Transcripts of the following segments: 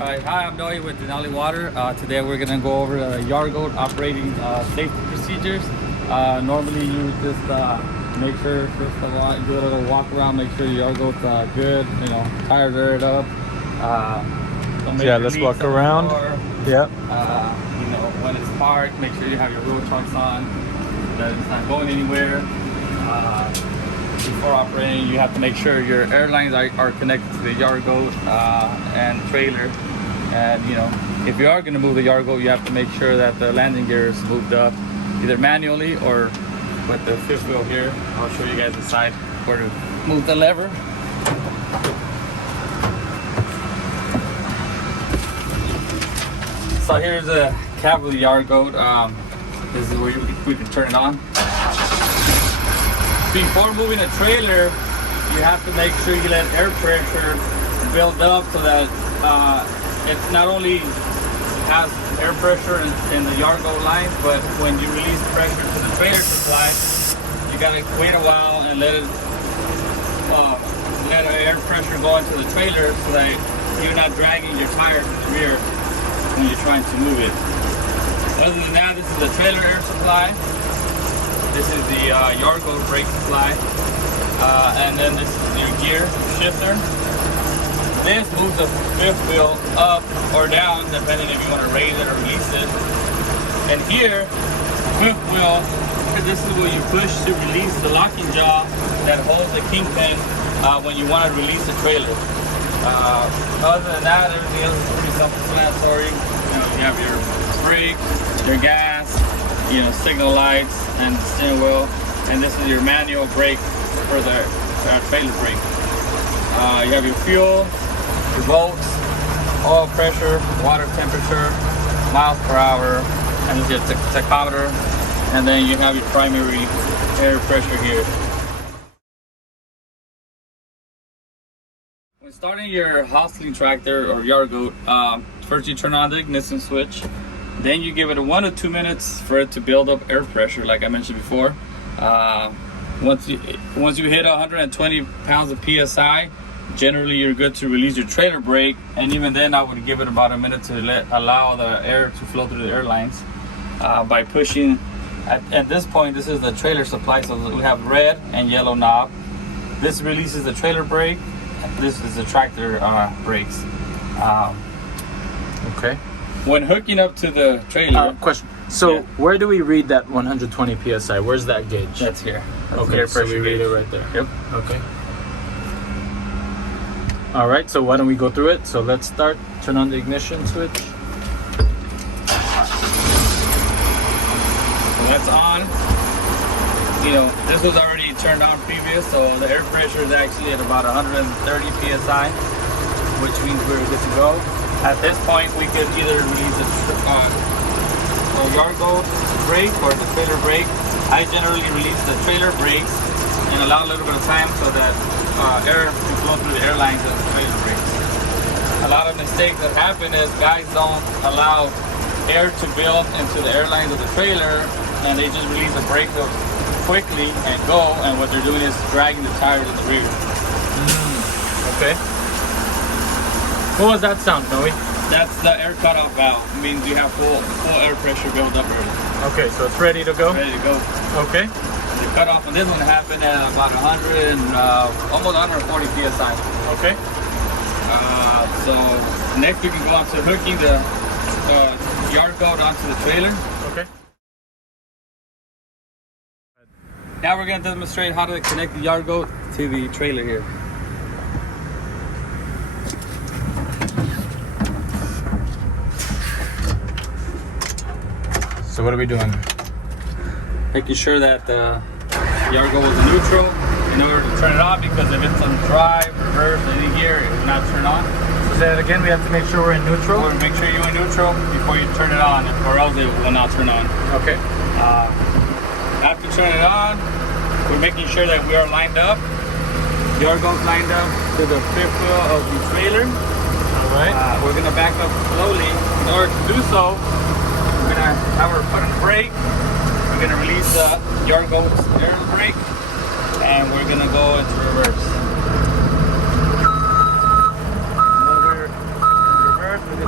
Alright, hi, I'm Denali with Denali Water. Today we're going to go over the yard goat operating safety procedures. Normally you just make sure first of all, do a little walk around, make sure your yard goat's good, tires aired up. Yeah, let's walk around. Yep. When it's parked, make sure you have your road trucks on, that it's not going anywhere. Before operating, you have to make sure your airlines are connected to the yard goat and trailer. And if you are going to move the yard goat, you have to make sure that the landing gear is moved up, either manually or with the fifth wheel here. I'll show you guys the side where to move the lever. So here's the cab of the yard goat. This is where we can turn it on. Before moving a trailer, you have to make sure you let air pressure build up so that it not only has air pressure in the yard goat lines, but when you release pressure to the trailer supply, you gotta wait a while and let air pressure go into the trailer so that you're not dragging your tires in the rear when you're trying to move it. Other than that, this is the trailer air supply. This is the yard goat brake supply, and then this is your gear shifter. This moves the fifth wheel up or down depending if you want to raise it or release it. And here, fifth wheel, this is where you push to release the locking jaw that holds the kingpin when you want to release the trailer. Other than that, everything else is pretty self-explanatory. You have your brake, your gas, signal lights, and the steering wheel. And this is your manual brake for the trailer brake. You have your fuel, your volts, oil pressure, water temperature, miles per hour, and this is your tachometer. And then you have your primary air pressure here. When starting your Hostling tractor or yard goat, first you turn on the ignition switch. Then you give it 1 to 2 minutes for it to build up air pressure, like I mentioned before. Once you hit 120 pounds of PSI, generally you're good to release your trailer brake. And even then, I would give it about a minute to allow the air to flow through the airlines by pushing. At this point, this is the trailer supply, so we have red and yellow knob. This releases the trailer brake. This is the tractor brakes. Okay. When hooking up to the trailer. Question. So where do we read that 120 psi? Where's that gauge? That's here. That's okay, so we read it right there. Yep. Okay. All right. So why don't we go through it? So let's start. Turn on the ignition switch. So that's on. This was already turned on previous, so the air pressure is actually at about 130 psi, which means we're good to go. At this point, we could either release the yard goat brake or the trailer brake. I generally release the trailer brakes and allow a little bit of time so that air can flow through the airlines of the trailer brakes. A lot of mistakes that happen is guys don't allow air to build into the airlines of the trailer, and they just release the brake quickly and go, and what they're doing is dragging the tires in the rear. Okay. What was that sound, Noe? That's the air cutoff valve. It means you have full air pressure built up already. Okay, so it's ready to go? Ready to go. Okay. The cutoff on this one happened at about 100 and almost 140 psi. Okay. So next we can go on to hooking the yard goat onto the trailer. Okay. Now we're going to demonstrate how to connect the yard goat to the trailer here. So what are we doing? Making sure that the yard goat is neutral in order to turn it on, because if it's on drive, reverse, or any gear, it will not turn on. So say that again, we have to make sure we're in neutral? Or make sure you're in neutral before you turn it on, or else it will not turn on. Okay. After turning it on, we're making sure that we are lined up. The yard goat's lined up to the fifth wheel of the trailer. All right. We're going to back up slowly. In order to do so, we're going to have her put on the brake. We're going to release the yard goat's air brake, and we're going to go into reverse. When we're in reverse, we're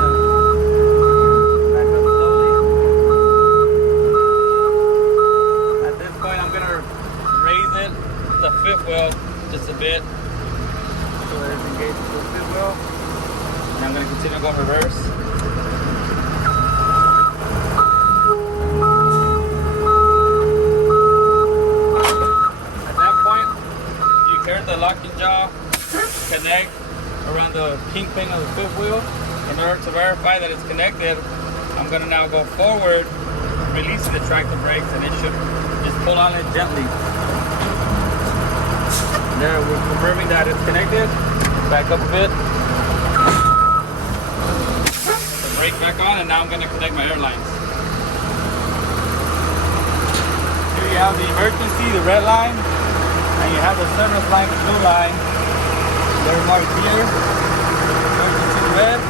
bit so that it's engaged with the fifth wheel. And I'm going to continue going reverse. At that point, you hear the locking jaw connect around the kingpin of the fifth wheel. In order to verify that it's connected, I'm going to now go forward, releasing the tractor brakes, and it should just pull on it gently. There, we're confirming that it's connected. Back up a bit. The brake back on, and now I'm going to connect my airlines. Here you have the emergency, the red line, and you have the service line, the blue line. They're marked here. Emergency red.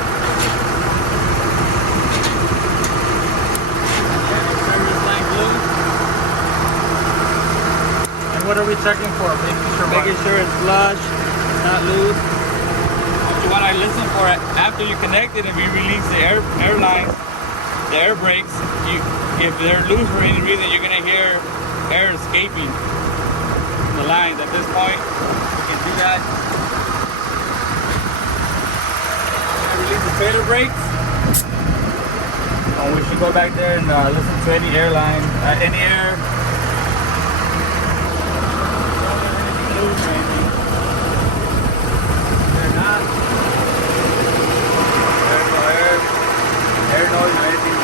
And service line blue. And what are we checking for? Making sure it's flush, not loose. You want to listen for it after you connect it and we release the air lines, the air brakes. If they're loose for any reason, you're going to hear air escaping from the lines. At this point, you can do that. And release the trailer brakes. And we should go back there and listen to any airline, any air. They're not. There's no air noise or anything.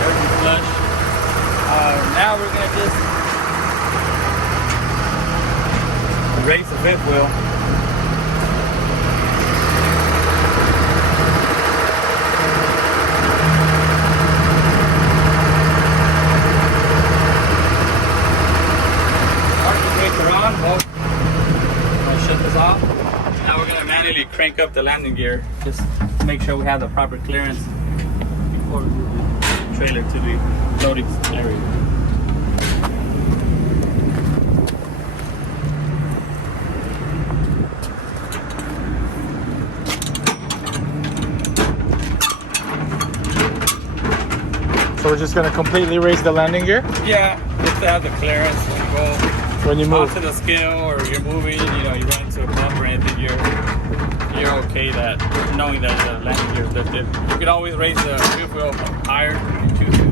Everything's flush. Now we're gonna just raise the fifth wheel. Parking brakes are on. I'll shut this off. Now we're gonna manually crank up the landing gear just to make sure we have the proper clearance before we move the trailer to the loading area. So we're just gonna completely raise the landing gear Yeah, just to have the clearance when you go when you move. off to the scale or you're moving, you run into a bump or anything, you're okay that knowing that the landing gear is lifted. You could always raise the fifth wheel higher if you choose to.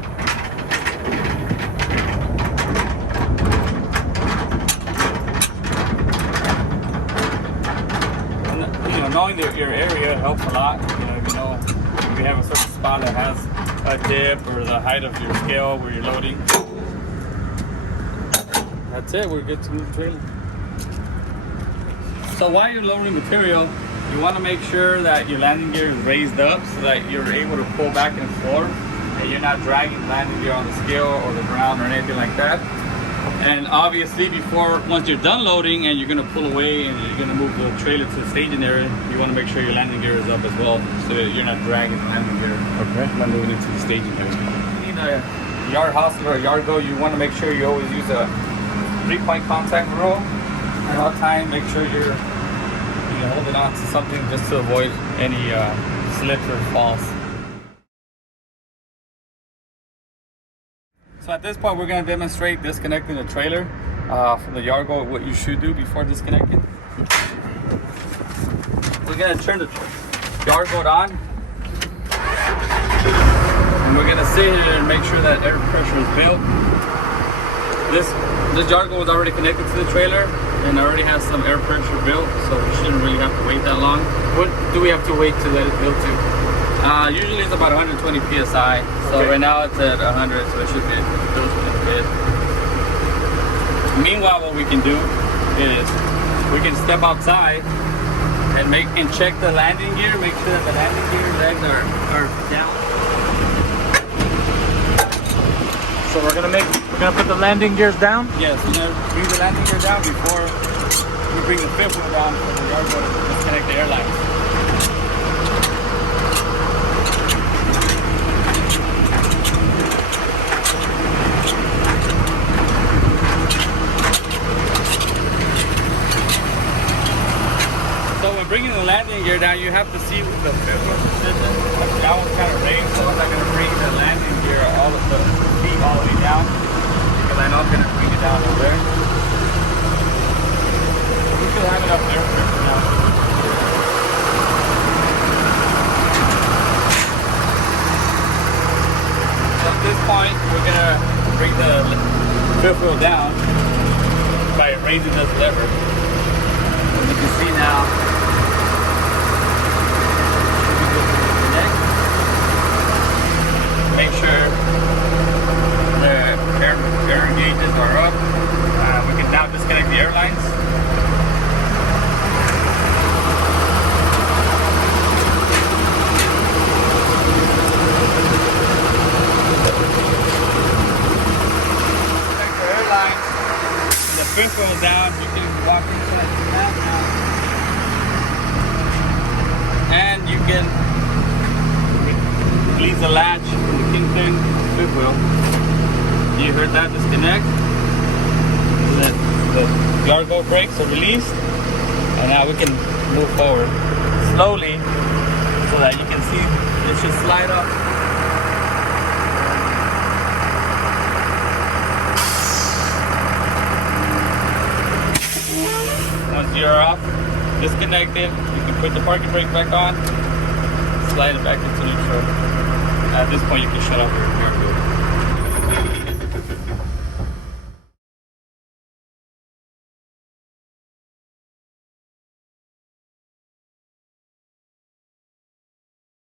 And, knowing your area helps a lot. If you have a certain spot that has a dip or the height of your scale where you're loading. That's it, we're good to move the trailer. So while you're loading material, you want to make sure that your landing gear is raised up so that you're able to pull back and forth and you're not dragging the landing gear on the scale or the ground or anything like that. And obviously once you're done loading and you're going to pull away and you're going to move the trailer to the staging area, you want to make sure your landing gear is up as well so that you're not dragging the landing gear when moving into the staging area. If you need a yard hostler or a yard go, you want to make sure you always use a 3-point contact rule. At all time, make sure you're holding on to something just to avoid any slips or falls. So at this point, we're going to demonstrate disconnecting the trailer from the yard go, what you should do before disconnecting. We're going to turn the yard go on. And we're going to sit here and make sure that air pressure is built. This yard go was already connected to the trailer and already has some air pressure built, so we shouldn't really have to wait that long. What do we have to wait to let it build to? Usually it's about 120 psi. So right now it's at 100, so it should be built pretty good. Meanwhile, what we can do is we can step outside and check the landing gear, make sure that the landing gear legs are down. So we're gonna put the landing gears down? Yes, we're gonna bring the landing gear down before we bring the fifth wheel down for the yard go to disconnect the airlines. So when bringing the landing gear down, you have to see the fifth wheel position. That one's kind of raised, so I'm not gonna bring the landing gear all the way down because I know I'm gonna bring it down over there. should have enough air pressure now. So at this point, we're gonna bring the fifth wheel down by raising this lever. As you can see now, make sure the air gauges are up. We can now disconnect the airlines. Disconnect the airlines. When the fifth wheel down, you can walk inside the cab now. And you can release the latch from the kingpin fifth wheel. You heard that disconnect. The cargo brakes are released, and now we can move forward slowly so that you can see it should slide up. Once you're off, disconnect it, you can put the parking brake back on, slide it back into neutral. At this point, you can shut off your car.